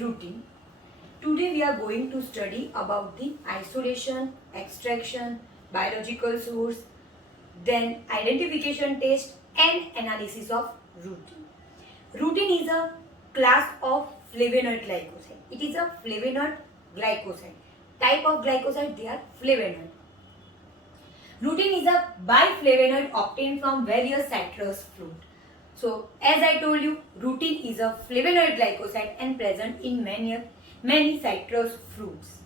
routine. Today we are going to study about the isolation, extraction, biological source, then identification test and analysis of routine. Routine is a class of flavonoid glycoside. It is a flavonoid glycoside. Type of glycoside, they are flavonoid. Rutin is a biflavonoid obtained from various citrus fruit. So, as I told you, rutin is a flavonoid glycoside and present in many citrus fruits.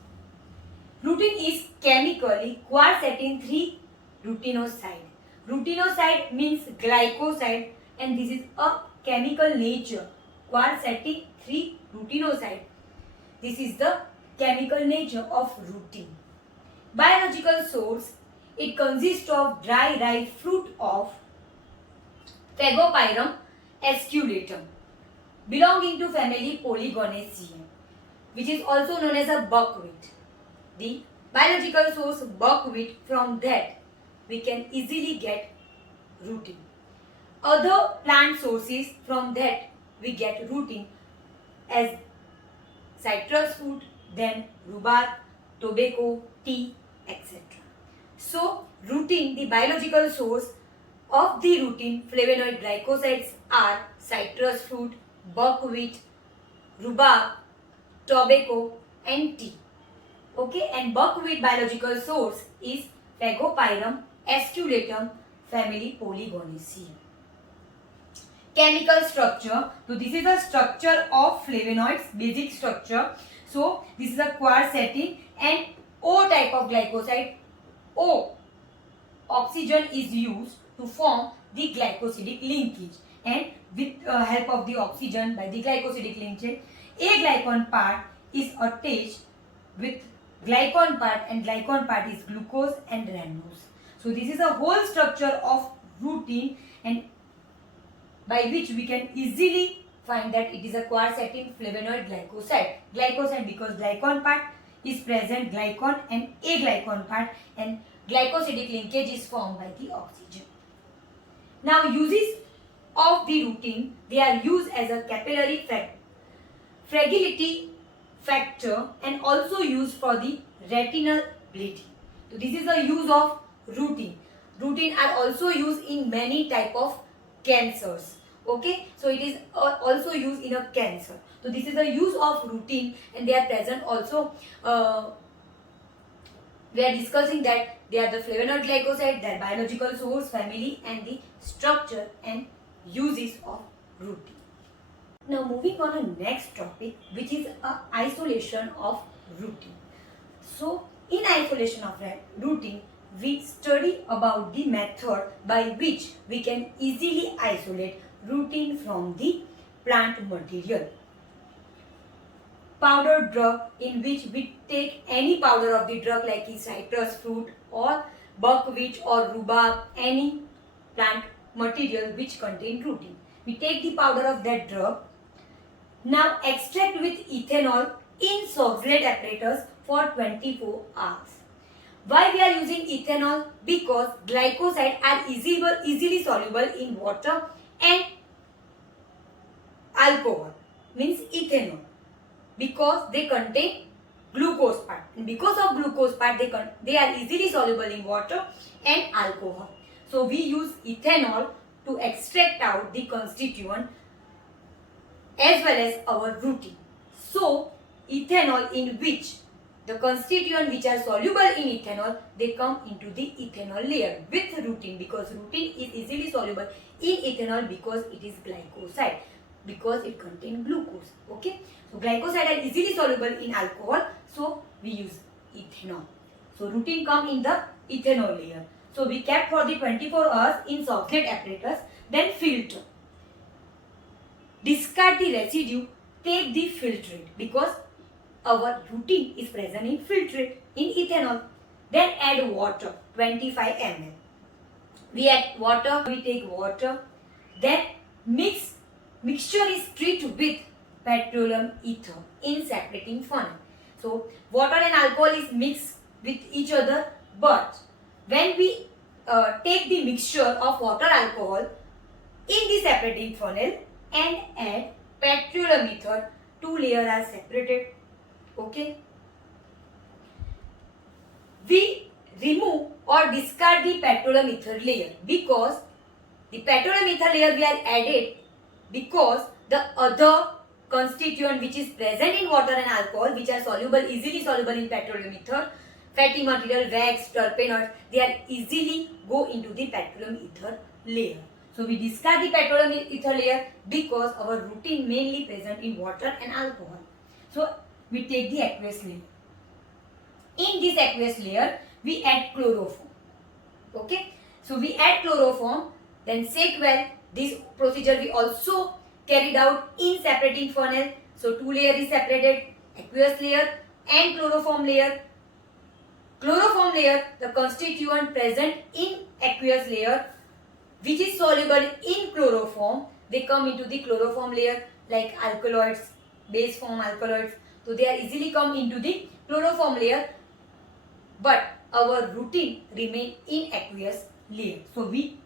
Rutin is chemically quercetin 3 rutinoside. Rutinoside means glycoside and this is a chemical nature. Quercetin 3 rutinoside. This is the chemical nature of rutin. Biological source. It consists of dry ripe fruit of Phagopyrum esculatum belonging to family Polygonaceae, which is also known as a buckwheat. The biological source buckwheat, from that we can easily get rutin. Other plant sources, from that we get rutin as citrus fruit, then rhubarb, tobacco, tea, etc. So, rutin, the biological source of the rutin flavonoid glycosides are citrus fruit, buckwheat, rhubarb, tobacco and tea. Okay, and buckwheat biological source is Phagopyrum esculatum family Polygonaceae. Chemical structure. So, this is the structure of flavonoids, basic structure. So, this is a quercetin and O type of glycoside. O, oxygen is used to form the glycosidic linkage, and with help of the oxygen by the glycosidic linkage, a glycon part is attached with glycon part and glycon part is glucose and rannose. So this is a whole structure of rutin, and by which we can easily find that it is a quercetin flavonoid glycoside. Glycoside because glycon part is present, glycon and a glycon part, and glycosidic linkage is formed by the oxygen. Now uses of the rutin, they are used as a capillary fragility factor and also used for the retinal bleeding. So this is the use of rutin. Rutin are also used in many type of cancers. Okay, so it is also used in a cancer. So this is the use of rutin, and they are present also. We are discussing that they are the flavonoid glycoside, their biological source, family, and the structure and uses of rutin. Now moving on to next topic, which is isolation of rutin. So in isolation of rutin, we study about the method by which we can easily isolate rutin from the plant material. Powdered drug, in which we take any powder of the drug like citrus fruit or buckwheat or rhubarb, any plant material which contain rutin. We take the powder of that drug. Now extract with ethanol in Soxhlet apparatus for 24 hours. Why we are using ethanol? Because glycosides are easily soluble in water and alcohol, means ethanol, because they contain glucose part, and because of glucose part they are easily soluble in water and alcohol. So we use ethanol to extract out the constituent as well as our rutin. So ethanol, in which the constituent which are soluble in ethanol, they come into the ethanol layer with rutin, because rutin is easily soluble in ethanol because it is glycoside, because it contains glucose. Okay, so glycoside are easily soluble in alcohol, so we use ethanol. So rutin come in the ethanol layer. So we kept for the 24 hours in Soxhlet apparatus, then filter. Discard the residue, take the filtrate, because our rutin is present in filtrate, in ethanol. Then add water, 25 ml. We add water, we take water, then mixture is treated with petroleum ether in separating funnel. So water and alcohol is mixed with each other, but when we take the mixture of water alcohol in the separating funnel and add petroleum ether, two layers are separated. Okay. We remove or discard the petroleum ether layer because the petroleum ether layer we are added because the other constituent which is present in water and alcohol, which are soluble, easily soluble in petroleum ether, fatty material, wax, terpenoids, they are easily go into the petroleum ether layer. So we discard the petroleum ether layer because our routine mainly present in water and alcohol. So we take the aqueous layer. In this aqueous layer, we add chloroform. Okay. So we add chloroform. Then sequel, this procedure we also carried out in separating funnel. So two layer is separated, aqueous layer and chloroform layer. Chloroform layer, the constituent present in aqueous layer which is soluble in chloroform, they come into the chloroform layer like alkaloids, base form alkaloids. So they are easily come into the chloroform layer, but our routine remain in aqueous layer. So we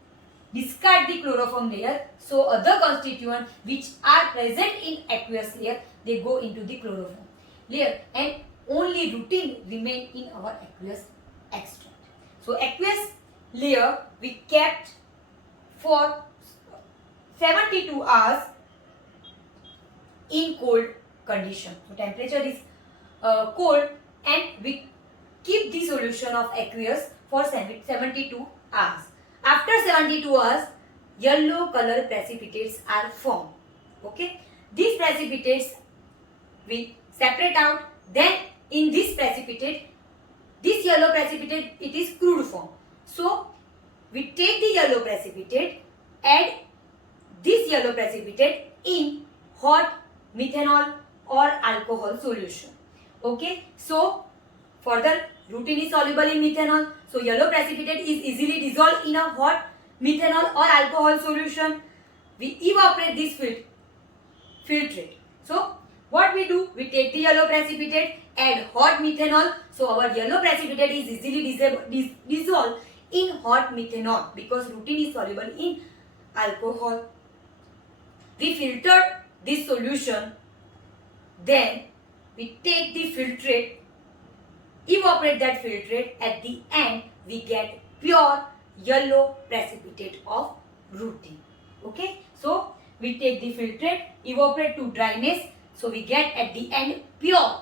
discard the chloroform layer. So other constituents which are present in aqueous layer, they go into the chloroform layer and only routine remain in our aqueous extract. So aqueous layer we kept for 72 hours in cold condition. So temperature is cold and we keep the solution of aqueous for 72 hours. After 72 hours, yellow color precipitates are formed. Okay, these precipitates we separate out. Then in this precipitate, this yellow precipitate, it is crude form. So we take the yellow precipitate, add this yellow precipitate in hot methanol or alcohol solution. Okay, so further routine is soluble in methanol. So yellow precipitate is easily dissolved in a hot methanol or alcohol solution. We evaporate this filtrate. So what we do? We take the yellow precipitate, add hot methanol. So our yellow precipitate is easily dissolved in hot methanol because routine is soluble in alcohol. We filter this solution. Then we take the filtrate, evaporate that filtrate. At the end, we get pure yellow precipitate of routine. Okay. So we take the filtrate, evaporate to dryness. So we get at the end pure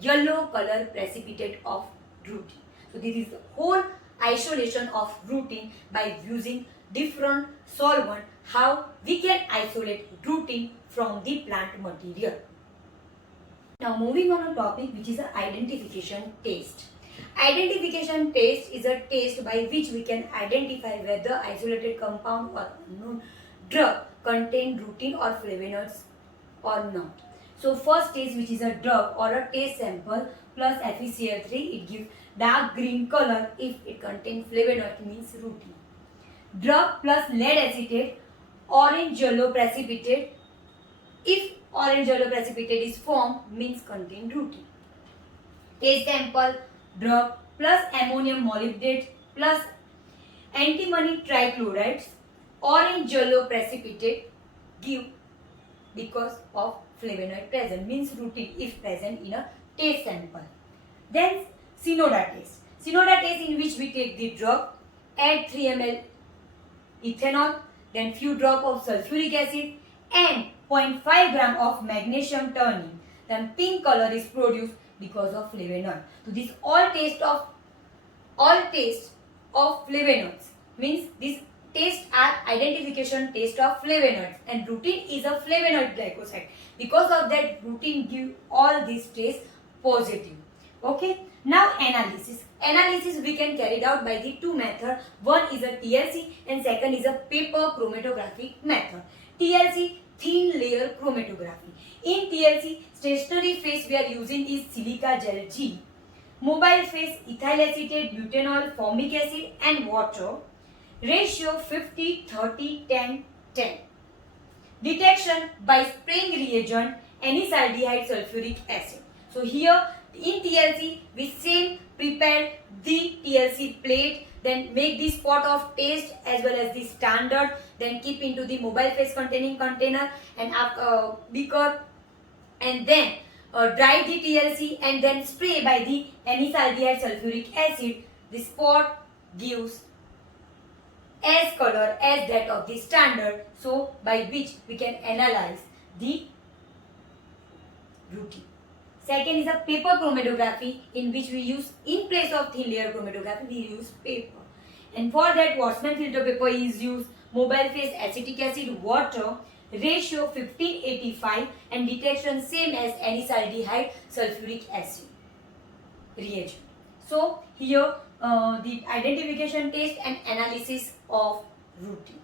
yellow color precipitate of routine. So this is the whole isolation of routine by using different solvent, how we can isolate routine from the plant material. Now moving on a topic which is an identification test. Identification test is a test by which we can identify whether isolated compound or unknown drug contain routine or flavonoids or not. So first test, which is a drug or a taste sample plus FeCl3, it gives dark green color if it contains flavonoid, means routine. Drug plus lead acetate, orange yellow precipitate, if orange yellow precipitate is formed, means contain routine. Taste sample, drug plus ammonium molybdate plus antimony trichlorides, orange yellow precipitate give because of flavonoid present, means routine if present in a taste sample. Then Synoda test. Synoda test, in which we take the drug, add 3 ml ethanol, then few drop of sulfuric acid and 0.5 gram of magnesium turning. Then pink color is produced because of flavonoid. So this all taste of flavonoids, means this taste are identification taste of flavonoids, and routine is a flavonoid glycoside. Because of that, routine give all these tastes positive. Okay. Now analysis. Analysis we can carry out by the two methods. One is a TLC and second is a paper chromatography method. TLC, thin layer chromatography. In TLC, stationary phase we are using is silica gel G. Mobile phase, ethyl acetate, butanol, formic acid and water. Ratio 50, 30, 10, 10. Detection by spraying reagent, N-acetaldehyde sulfuric acid. So here in TLC we same prepare the TLC plate, then make the spot of taste as well as the standard, then keep into the mobile phase containing container and beaker, and then dry the TLC and then spray by the N-acetaldehyde sulfuric acid. The spot gives as color as that of the standard, so by which we can analyze the routine. Second is a paper chromatography, in which we use, in place of thin layer chromatography, we use paper. And for that, Watsman filter paper is used, mobile phase acetic acid, water, ratio 15:85, and detection same as N-acetaldehyde sulfuric acid reagent. So here the identification test and analysis of routine.